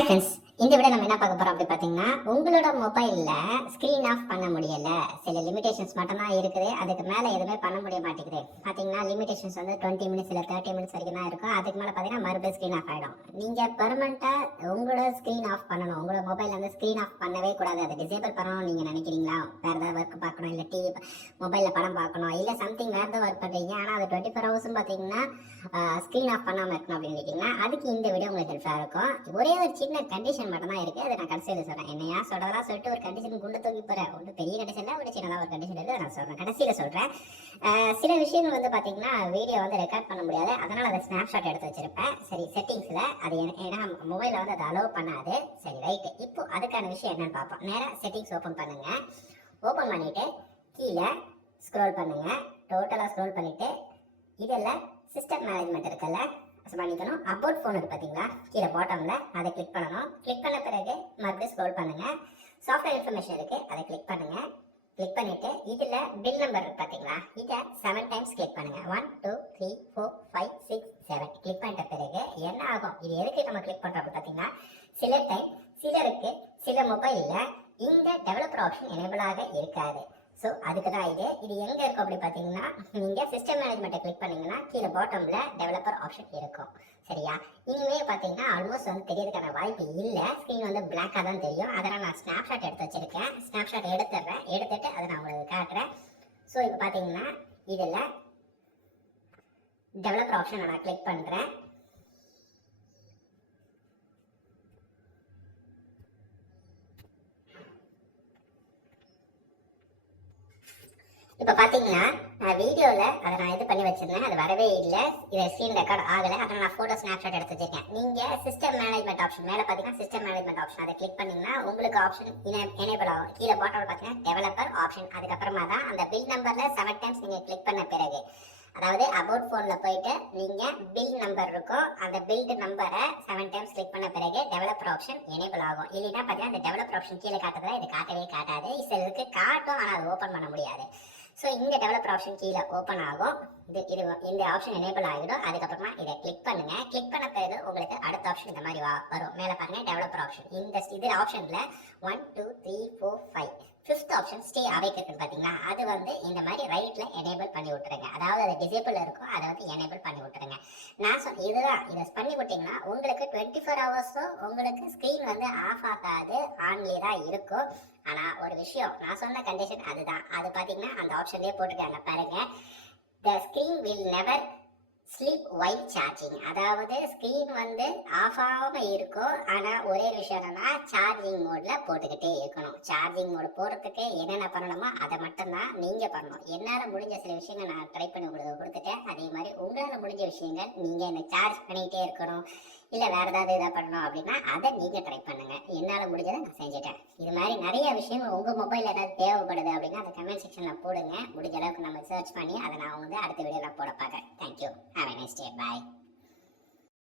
Friends, இந்த விட நம்ம என்ன பார்க்க போறோம் அப்படி பார்த்தீங்கன்னா, உங்களோட மொபைல்ல ஸ்க்ரீன் ஆஃப் பண்ண முடியல. சில லிமிடேஷன்ஸ் மட்டும் தான் இருக்குது. அதுக்கு மேல எதுவுமே பண்ண முடிய மாட்டேங்குது. பார்த்தீங்கன்னா, லிமிடேஷன்ஸ் வந்து 20 மினிட்ஸ் இல்ல 30 மினிட்ஸ் வரைக்கும் தான் இருக்கும். அதுக்கு மேல பார்த்தீங்கன்னா, மறுபடியும் ஸ்க்ரீன் ஆஃப் ஆயிடும். நீங்க பெர்மனன்ட்டா உங்களோட ஸ்க்ரீன் ஆஃப் பண்ணணும். உங்களோட மொபைல்ல வந்து ஸ்க்ரீன் ஆஃப் பண்ணவே கூடாது. அதை டிசேபிள் பண்ணணும்னு நீங்க நினைக்கிறீங்களா? வேற ஏதாவது ஒர்க் பார்க்கணும், இல்ல டிவி மொபைல்ல படம் பார்க்கணும், இல்ல சம்திங் வேற ஏதாவது ஒர்க் பண்றீங்க. ஆனா அது 24 ஹவர்ஸும் பார்த்தீங்கன்னா ஸ்க்ரீன் ஆஃப் பண்ணாமல் இருக்கணும் அப்படின்னு கேட்டிங்கன்னா, அதுக்கு இந்த வீடியோ உங்களுக்கு ஹெல்ப்ஃபுல்லாக இருக்கும். ஒரே ஒரு சின்ன கண்டிஷன் மட்டும் தான் இருக்குது. அதை நான் கடைசியில் சொல்கிறேன். என்னையா சொல்கிறதா சொல்லிட்டு ஒரு கண்டிஷன் குண்டு தூக்கி போகிறேன். ஒன்றும் பெரிய கண்டிஷனில் ஒரு சின்னதாக ஒரு கண்டிஷன் இருக்குது. நான் சொல்கிறேன், கடைசியில் சொல்கிறேன். சில விஷயங்கள் வந்து பார்த்தீங்கன்னா வீடியோ வந்து ரெக்கார்ட் பண்ண முடியாது. அதனால் அதை ஸ்னாப்ஷாட் எடுத்து வச்சுருப்பேன். சரி, செட்டிங்ஸில் அது ஏன்னா மொபைலில் வந்து அதை அலோவ் பண்ணாது. சரி, ரைட்டு. இப்போ அதுக்கான விஷயம் என்னன்னு பார்ப்போம். நேராக செட்டிங்ஸ் ஓப்பன் பண்ணுங்கள். ஓப்பன் பண்ணிவிட்டு கீழே ஸ்க்ரோல் பண்ணுங்கள். டோட்டலாக ஸ்க்ரோல் பண்ணிவிட்டு இதில் சிஸ்டம் மேனேஜ்மெண்ட் இருக்குல்ல, பண்ணிக்கணும். அபவுட் ஃபோன் இருக்குது பார்த்தீங்களா, கீழே பாட்டமில் அதை கிளிக் பண்ணணும். கிளிக் பண்ண பிறகு மறுபடியும் ஸ்க்ரோல் பண்ணுங்கள். சாஃப்ட்வேர் இன்ஃபர்மேஷன் இருக்குது, அதை கிளிக் பண்ணுங்கள். கிளிக் பண்ணிவிட்டு இதில் பில் நம்பர் இருக்குது பார்த்தீங்களா, இதை 7 டைம்ஸ் கிளிக் பண்ணுங்கள். 1 2 3 4 5 6 7 கிளிக் பண்ணிட்ட பிறகு என்ன ஆகும், இது எதுக்கு நம்ம கிளிக் பண்ணுறோம் அப்படி பார்த்தீங்கன்னா, சில டைம் சிலருக்கு சில மொபைலில் இந்த டெவலப்பர் ஆப்ஷன் எனேபிளாக இருக்காது. ஸோ அதுக்கு தான் இது எங்கே இருக்கும் அப்படி பார்த்தீங்கன்னா, நீங்கள் சிஸ்டம் மேனேஜ்மெண்ட்டை கிளிக் பண்ணிங்கன்னா கீழே பாட்டமில் டெவலப்பர் ஆப்ஷன் இருக்கும். சரியா? இனிமேல் பார்த்தீங்கன்னா ஆல்மோஸ்ட் வந்து தெரியறதுக்கான வாய்ப்பு இல்லை. ஸ்க்ரீன் வந்து பிளாக்காக தான் தெரியும். அதனால் நான் ஸ்னாப்ஷாட் எடுத்து வச்சுருக்கேன். ஸ்னாப்ஷாட் எடுத்துட்டு அதை நான் உங்களுக்கு காட்டுறேன். ஸோ இப்போ பார்த்தீங்கன்னா இதில் டெவலப்பர் ஆப்ஷன் நான் கிளிக் பண்ணுறேன். இப்போ பார்த்தீங்கன்னா நான் வீடியோவில் அதை நான் இது பண்ணி வச்சிருந்தேன். அது வரவே இல்லை. இதை ஸ்க்ரீன் ரெக்கார்ட் ஆகலை. அதனால் நான் ஃபோட்டோ ஸ்னாப்ஷாட் எடுத்து வச்சிருக்கேன். நீங்கள் சிஸ்டம் மேனேஜ்மெண்ட் ஆப்ஷன் மேலே பார்த்தீங்கன்னா சிஸ்டம் மேனேஜ்மெண்ட் ஆப்ஷன் அதை கிளிக் பண்ணிங்கன்னா உங்களுக்கு ஆப்ஷன் எனேபிள் ஆகும். கீழே பாட்டமில் பார்த்தீங்கன்னா டெவலப்பர் ஆப்ஷன். அதுக்கப்புறமா தான் அந்த பில் நம்பரில் 7 டைம்ஸ் நீங்கள் கிளிக் பண்ண பிறகு, அதாவது அபவுட் ஃபோனில் போயிட்டு நீங்கள் பில் நம்பர் இருக்கும், அந்த பில்டு நம்பரை 7 டைம்ஸ் கிளிக் பண்ண பிறகு டெவலப்பர் ஆப்ஷன் எனேபிள் ஆகும். இல்லைன்னா பார்த்தீங்கன்னா இந்த டெவலப்பர் ஆப்ஷன் கீழே காட்டுறதா இது காட்டவே காட்டாது. சிலருக்கு காட்டும், ஆனால் அது ஓப்பன் பண்ண முடியாது. ஸோ இந்த டெவலப்பர் ஆப்ஷன் கீழே ஓப்பன் ஆகும். இந்த ஆப்ஷன் எனேபிள் ஆகிடும். அதுக்கப்புறமா இதை கிளிக் பண்ணுங்க. கிளிக் பண்ண பிறகு உங்களுக்கு அடுத்த ஆப்ஷன் இந்த மாதிரி வரும். மேலே பாருங்க டெவலப்பர் ஆப்ஷன். இந்த ஆப்ஷனில் 1 2 3 4 5 5th ஆப்ஷன் ஸ்டே அவேக் இருக்குன்னு பார்த்தீங்களா, அது வந்து இந்த மாதிரி ரைட்டில் எனேபிள் பண்ணி விட்டுருங்க. அதாவது அது டிசேபிள் இருக்கும், அதை வந்து எனேபிள் பண்ணி விட்டுருங்க. நான் இதுதான், இதை பண்ணி விட்டிங்கன்னா உங்களுக்கு 24 ஹவர்ஸும் உங்களுக்கு ஸ்க்ரீன் வந்து ஆஃப் ஆகாது, ஆன்லேயே தான் இருக்கும். ஆனால் ஒரு விஷயம், நான் சொன்ன கண்டிஷன் அதுதான். அது பார்த்தீங்கன்னா அந்த ஆப்ஷன்லேயே போட்டுருக்காங்க பாருங்க, the screen will never sleep while charging. அதாவது ஸ்க்ரீன் வந்து ஆஃப் ஆகாமல் இருக்கும், ஆனால் ஒரே விஷயம் என்னன்னா சார்ஜிங் மோடில் போட்டுக்கிட்டே இருக்கணும். சார்ஜிங் மோடு போடுறதுக்கு என்னென்ன பண்ணணுமோ அதை மட்டும்தான் நீங்கள் பண்ணணும். என்னால் முடிஞ்ச சில விஷயங்கள் நான் ட்ரை பண்ணி உங்களுக்கு கொடுத்துட்டேன். அதே மாதிரி உங்களால் முடிஞ்ச விஷயங்கள் நீங்கள் இந்த சார்ஜ் பண்ணிகிட்டே இருக்கணும், இல்லை வேறு ஏதாவது இதாக பண்ணணும் அப்படின்னா அதை நீங்கள் ட்ரை பண்ணுங்கள். என்னால் முடிஞ்சதை நான் செஞ்சுட்டேன். இது மாதிரி நிறைய விஷயங்கள் உங்கள் மொபைலில் ஏதாவது தேவைப்படுது அப்படின்னா அதை கமெண்ட் செக்ஷனில் போடுங்க. முடிஞ்ச அளவுக்கு நம்ம சர்ச் பண்ணி அதை நான் வந்து அடுத்த வீடியோவில் போட பார்க்குறேன். Thank you. Have a nice day. Bye.